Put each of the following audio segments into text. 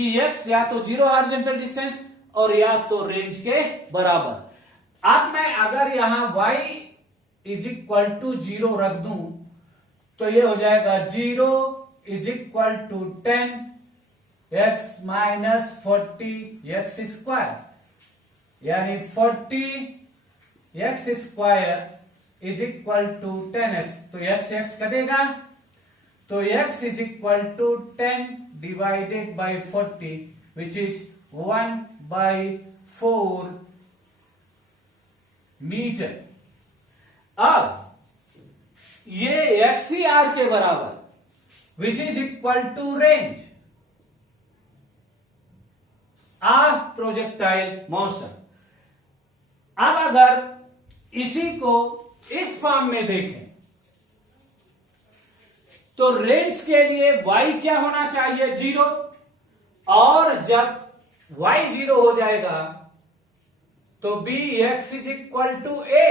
कि x या तो जीरो हॉरिजॉन्टल डिस्टेंस और या तो रेंज के बराबर। अब मैं अगर यहां y इज इक्वल टू 0 रख दूं तो ये हो जाएगा 0 is equal to 10 x minus 40 x square, यानी 40 x स्क्वायर इज इक्वल टू 10x। तो x कटेगा, तो x is equal to 10 divided by 40 which is 1/4 metre. अब ये x ही r के बराबर which is equal to range of projectile motion. अब अगर इसी को इस फॉर्म में देखें तो रेंज के लिए y क्या होना चाहिए? 0, और जब y 0 हो जाएगा तो bx is equal to a,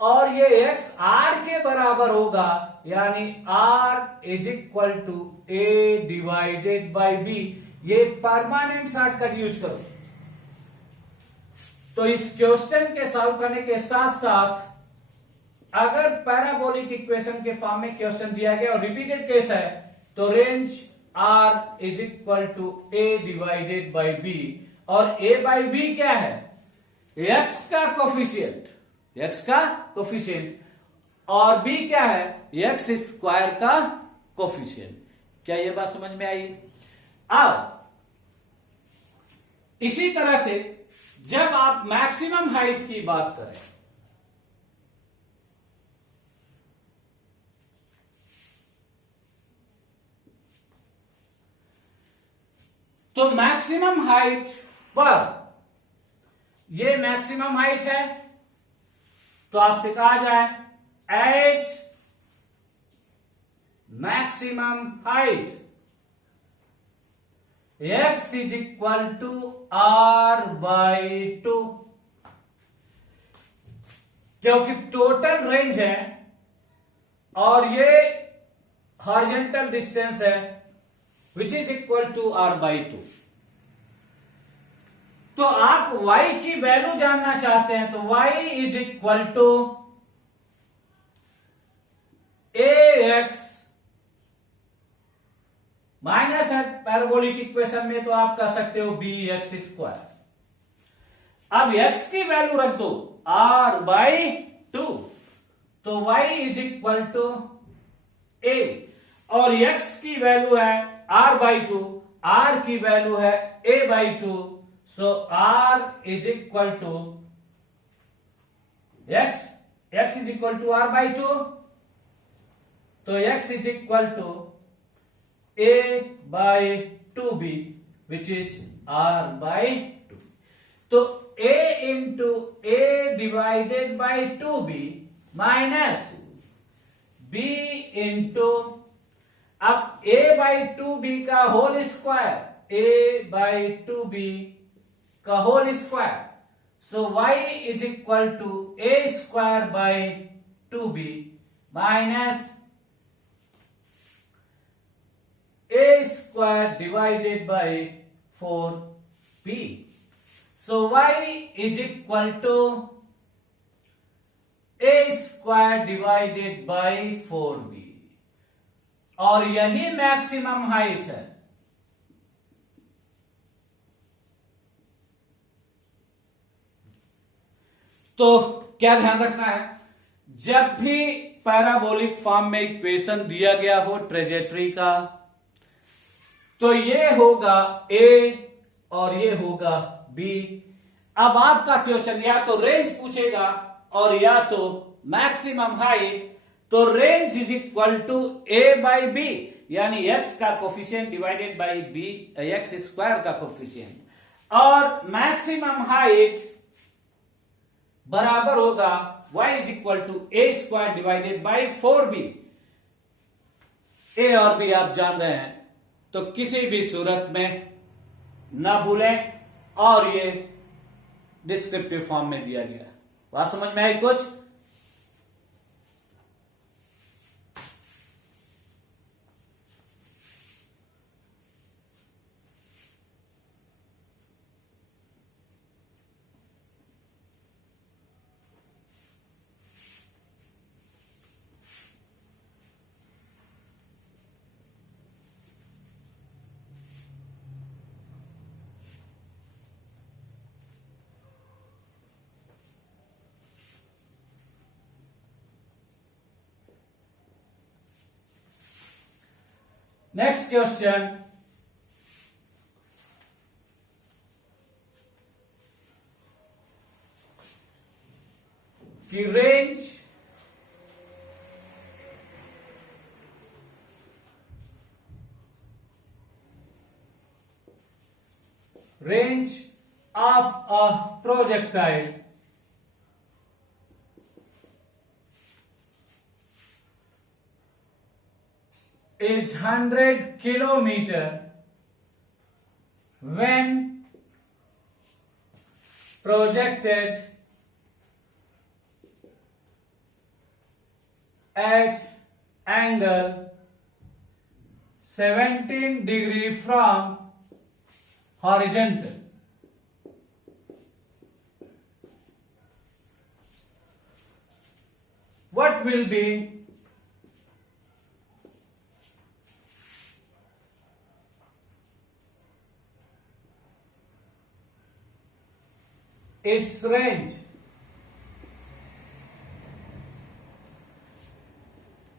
और ये x r के बराबर होगा, यानी r is equal to a divided by b। ये परमानेंट शॉर्टकट यूज करो। तो इस क्वेश्चन के सॉल्व करने के साथ साथ अगर पैराबोलिक इक्वेशन के फॉर्म में क्वेश्चन दिया गया और रिपीटेड केस है तो range r is equal to a divided by b, और a बाई b क्या है? x का कोफिशिएंट, और b क्या है? x स्क्वायर का कोफिशिएंट। क्या ये बात समझ में आई? अब इसी तरह से जब आप मैक्सिमम हाइट की बात करें तो मैक्सिमम हाइट पर, ये मैक्सिमम हाइट है तो आपसे कहा जाए at maximum height x is equal to r/2, क्योंकि टोटल रेंज है और ये हॉरिजॉन्टल डिस्टेंस है विच इज इक्वल टू r/2। तो आप y की वैल्यू जानना चाहते हैं तो y is equal to ax minus है पैराबोलिक इक्वेशन में तो आप कह सकते हो bx स्क्वायर। अब x की वैल्यू रख दो r/2, तो y is equal to a, और x की वैल्यू है r/2, r की वैल्यू है a/2, so r is equal to x is equal to r/2, तो x is equal to a/2b which is r/2। तो a into a divided by 2b minus b into, अब a/2b का whole square, a/2b का whole square, so y is equal to a square by 2b minus a square divided by 4b. So y is equal to a square divided by 4b, और यही maximum height है। तो क्या ध्यान रखना है, जब भी पैराबोलिक फॉर्म में इक्वेशन दिया गया हो ट्रेजेक्टरी का, तो ये होगा a और ये होगा b। अब आपका क्वेश्चन या तो रेंज पूछेगा और या तो मैक्सिमम हाइट, तो range is equal to a/b, यानी x का coefficient divided by b, x square का कोफिशिएंट, और मैक्सिमम हाइट बराबर होगा y is equal to a square divided by 4b। a और b आप जान रहे हैं, तो किसी भी सूरत में ना भूलें, और ये डिस्क्रिप्टिव फॉर्म में दिया गया। बात समझ में आई कुछ? नेक्स्ट क्वेश्चन, कि range of a projectile is 100 kilometer when projected at angle 17 degree from horizontal. What will be its range?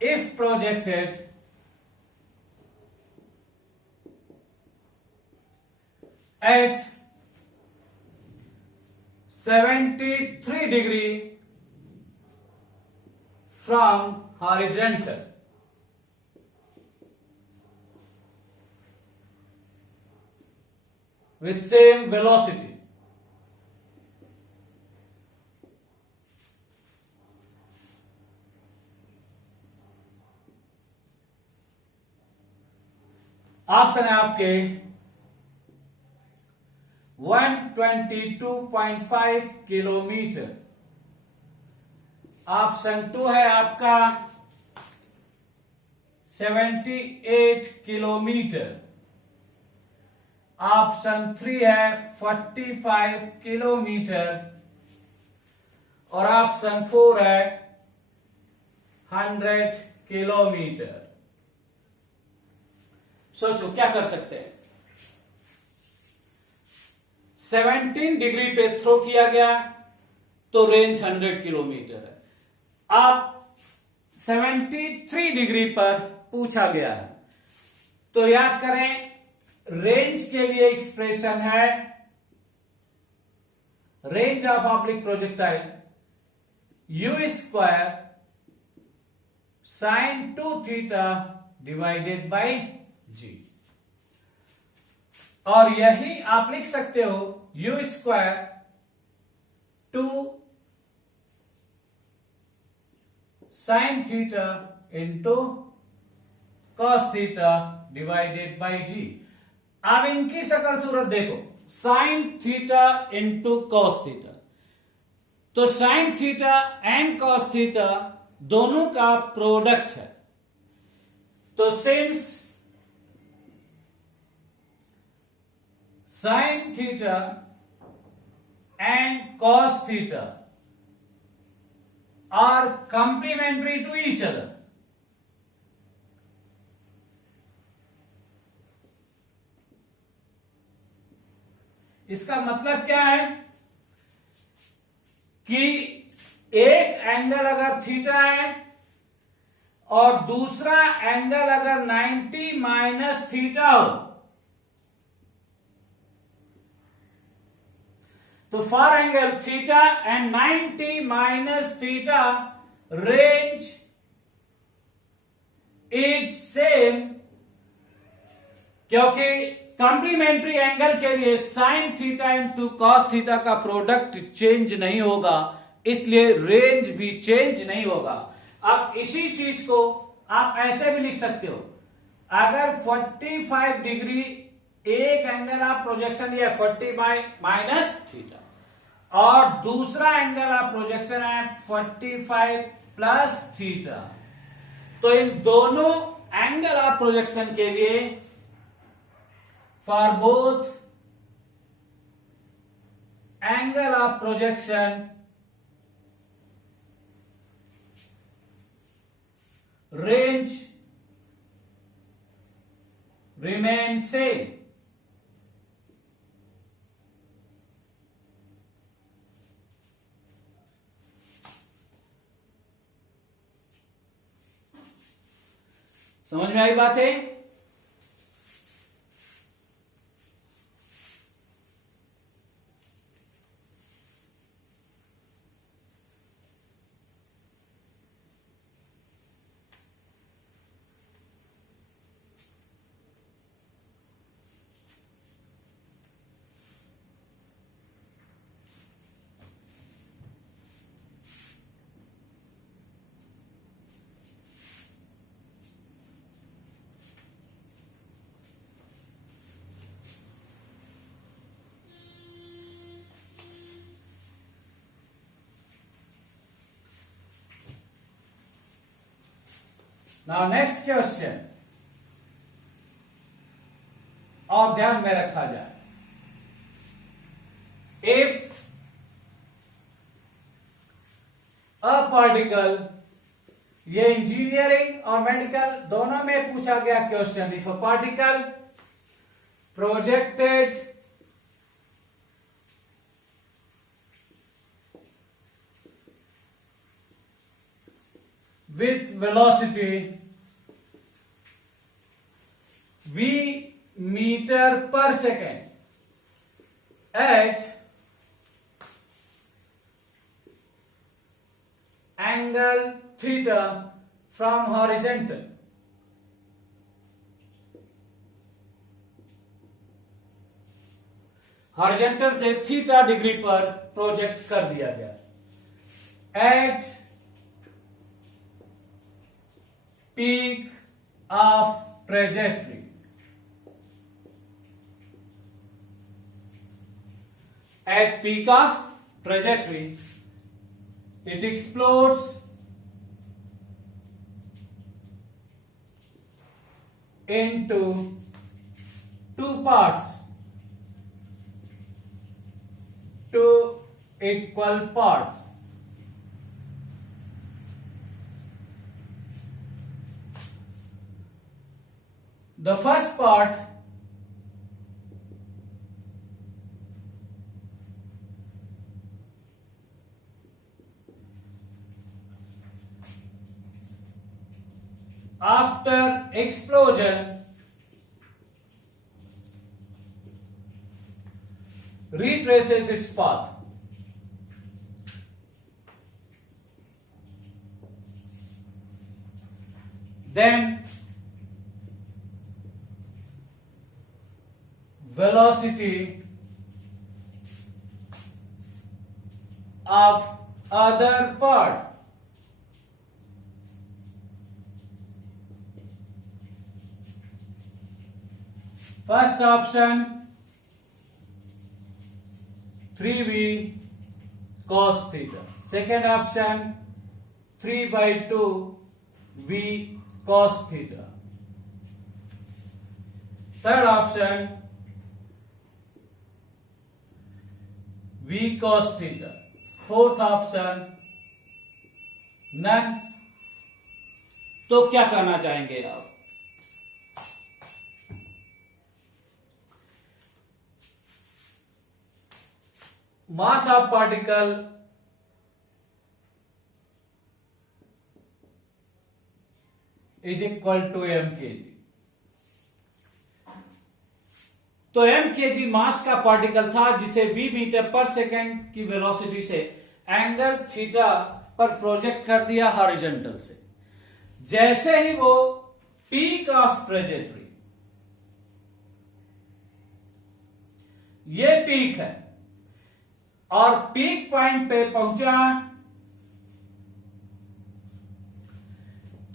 If projected at 73 degree from horizontal. With same velocity. Option है आपके 122.5 किलोमीटर, ऑप्शन 2 है आपका 78 kilometre, option 3 है 45 kilometre और option 4 है 100 kilometre. सोचो क्या कर सकते हैं। 17 डिग्री पे थ्रो किया गया तो रेंज 100 किलोमीटर है। अब 73 डिग्री पर पूछा गया है तो याद करें, रेंज के लिए एक्सप्रेशन है range of oblique projectile u square sine 2 theta divided by g, और यही आप लिख सकते हो u square 2 sine theta into cos theta divided by g. अब इनकी शकल सूरत देखो, sine theta into cos theta, तो sine theta and cos theta दोनों का प्रोडक्ट है, तो since sine theta and cos theta are complementary to each other, इसका मतलब क्या है कि एक एंगल अगर थीटा है और दूसरा एंगल अगर 90 माइनस थीटा हो, तो for angle theta and 90 minus theta range is same, क्योंकि कॉम्प्लीमेंट्री एंगल के लिए sign theta into cos theta का प्रोडक्ट चेंज नहीं होगा, इसलिए रेंज भी चेंज नहीं होगा। अब इसी चीज को आप ऐसे भी लिख सकते हो, अगर 45 डिग्री एक एंगल आप प्रोजेक्शन लिया 40 माइनस थीटा और दूसरा एंगल आप प्रोजेक्शन है 45 प्लस थीटा, तो इन दोनों एंगल आप प्रोजेक्शन के लिए for both angle of projection range remain same. समझ में आई बात है? नाउ नेक्स्ट क्वेश्चन, और ध्यान में रखा जाए, इफ अ पार्टिकल, ये इंजीनियरिंग और मेडिकल दोनों में पूछा गया question, if a particle projected with velocity v meter per second at angle theta from horizontal, horizontal से थीटा डिग्री पर प्रोजेक्ट कर दिया गया, eight peak of trajectory, at peak of trajectory it explodes into two parts, two equal parts. The first part after explosion retraces its path. Then velocity of other part first option 3v cos theta, second option 3/2 v cos theta, third option v cos theta, fourth option none. तो क्या करना चाहेंगे आप? Mass of particle is equal to mkg। तो mkg mass का particle था जिसे v metre पर सेकेंड की वेलोसिटी से एंगल थीटा पर प्रोजेक्ट कर दिया हॉरिजॉन्टल से। जैसे ही वो पीक ऑफ ट्रेजेक्टरी, ये पीक है और पीक पॉइंट पे पहुंचा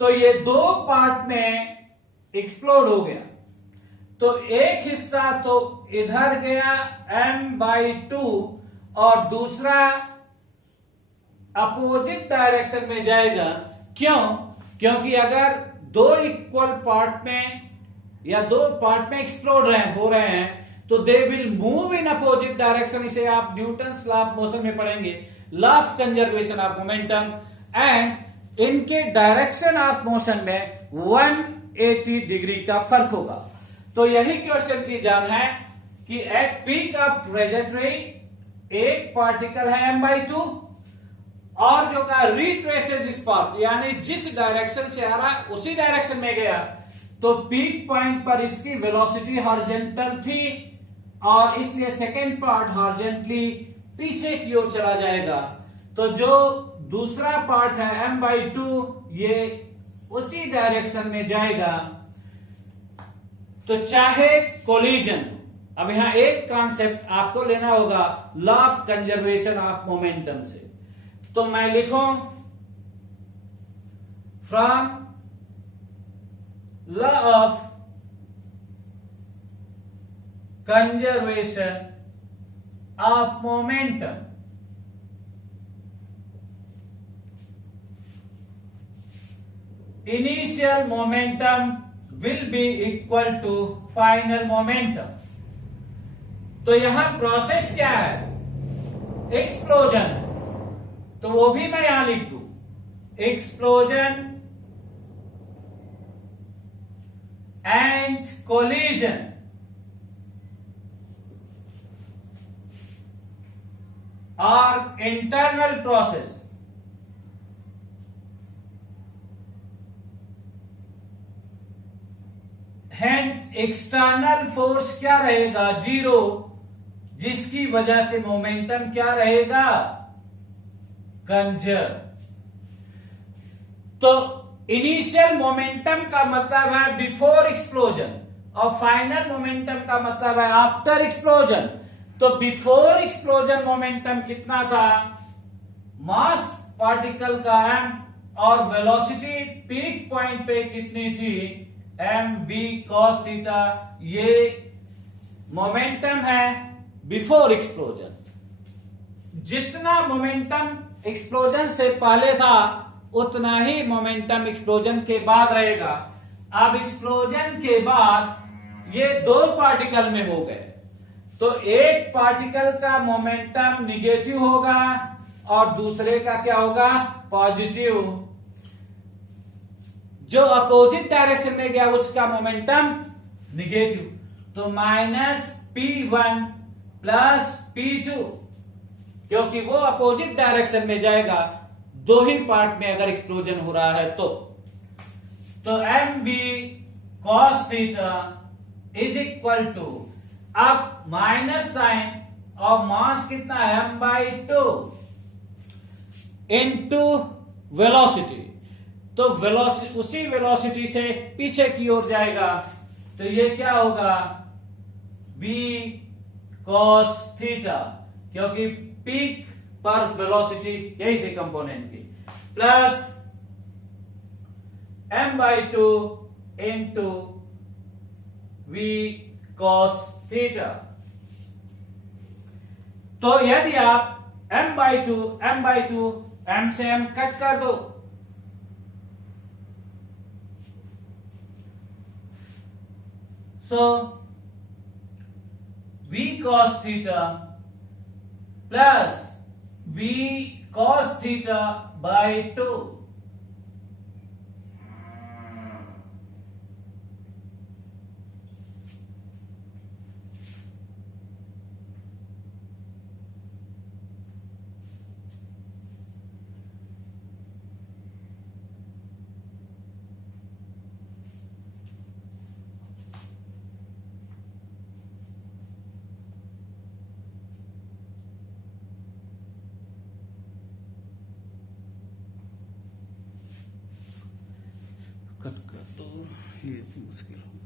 तो ये दो पार्ट में एक्सप्लोड हो गया। तो एक हिस्सा तो इधर गया m/2 और दूसरा अपोजिट डायरेक्शन में जाएगा। क्यों? क्योंकि अगर दो इक्वल पार्ट में या दो पार्ट में एक्सप्लोड हो रहे हैं तो they will move in opposite direction. इसे आप न्यूटन्स लॉ ऑफ मोशन में पढ़ेंगे, law of conservation of momentum, and इनके डायरेक्शन ऑफ मोशन में 180 डिग्री का फर्क होगा। तो यही क्वेश्चन की जान है कि एट पीक ऑफ ट्रेजेक्टरी एक पार्टिकल है m/2 और जो का रिट्रेसेस इस पाथ, यानी जिस डायरेक्शन से आ रहा उसी डायरेक्शन में गया। तो पीक पॉइंट पर इसकी वेलोसिटी हॉरिजॉन्टल थी और इसलिए सेकेंड पार्ट हॉरिजॉन्टली पीछे की ओर चला जाएगा। तो जो दूसरा पार्ट है m/2 ये उसी डायरेक्शन में जाएगा। तो चाहे कोलिजन, अब यहां एक कॉन्सेप्ट आपको लेना होगा law of conservation of momentum से। तो मैं लिखूं from law of conservation of momentum, initial momentum will be equal to final momentum. तो यहां प्रोसेस क्या है? एक्सप्लोजन है, तो वो भी मैं यहां लिख दूं, explosion and collision are internal process. Hence external force क्या रहेगा? जीरो, जिसकी वजह से मोमेंटम क्या रहेगा? कंजर्व। तो इनिशियल मोमेंटम का मतलब है बिफोर एक्सप्लोजन और फाइनल मोमेंटम का मतलब है आफ्टर एक्सप्लोजन। तो बिफोर एक्सप्लोजन मोमेंटम कितना था? मास पार्टिकल का m और वेलोसिटी पीक पॉइंट पे कितनी थी? mv cos theta. ये मोमेंटम है बिफोर एक्सप्लोजन। जितना मोमेंटम एक्सप्लोजन से पहले था उतना ही मोमेंटम एक्सप्लोजन के बाद रहेगा। अब एक्सप्लोजन के बाद ये दो पार्टिकल में हो गए, तो एक पार्टिकल का मोमेंटम निगेटिव होगा और दूसरे का क्या होगा? पॉजिटिव। जो अपोजिट डायरेक्शन में गया उसका मोमेंटम निगेटिव। तो माइनस P1 प्लस P2, क्योंकि वो अपोजिट डायरेक्शन में जाएगा दो ही पार्ट में अगर एक्सप्लोजन हो रहा है तो mv cos theta is equal to, अब माइनस साइन और मास कितना है? m/2 into velocity. तो वेलोसिटी, उसी वेलोसिटी से पीछे की ओर जाएगा, तो ये क्या होगा? v cos थीटा, क्योंकि पीक पर वेलोसिटी यही थी कंपोनेंट की, plus m/2 into v cos theta. तो यदि आप m/2 m से m कट कर दो, सो v cos theta plus v cos theta by 2। Cut कर दो, ये मुश्किल हो।